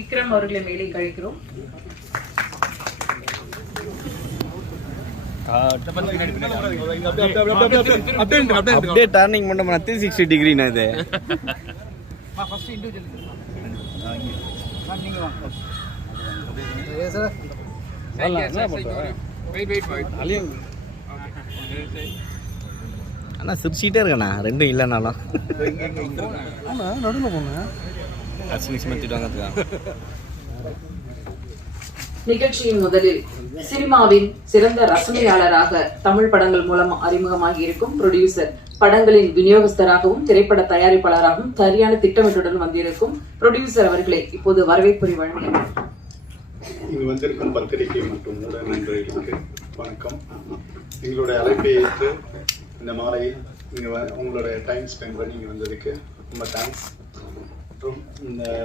விக்ரம் அவர்களை மேலே கழிக்கிறோம். அப்படியே டர்னிங் பண்ண த்ரீ சிக்ஸ்டி டிகிரிண்ணா இது. அண்ணா சிரிச்சிட்டே இருக்கண்ணா. ரெண்டும் இல்லைனாலும் நடுவில் போனேன் நிகழ்ச்சியின் முதலில் சினிமாவின் சிறந்த ரசனையாளராக தமிழ் படங்கள் மூலம் அறிமுகமாகி இருக்கும் ப்ரொடியூசர் படங்களின் விநியோகஸ்தராகவும் திரைப்பட தயாரிப்பாளராகவும் சரியான திட்டமிட்டுடன் வந்திருக்கும் ப்ரொடியூசர் அவர்களை இப்போது வரவேற்புரை வழங்குகிறார் இங்கு வந்திருக்கும் பத்திரிகை மற்றும் ஊடக நண்பர்களுக்கு வணக்கம். எங்களுடைய அழைப்பை ஏற்று இந்த மாலையில் இங்கே உங்களுடைய டைம் ஸ்பெண்ட் பண்ணி இங்கே வந்ததுக்கு ரொம்ப தேங்க்ஸ் மற்றும் இந்த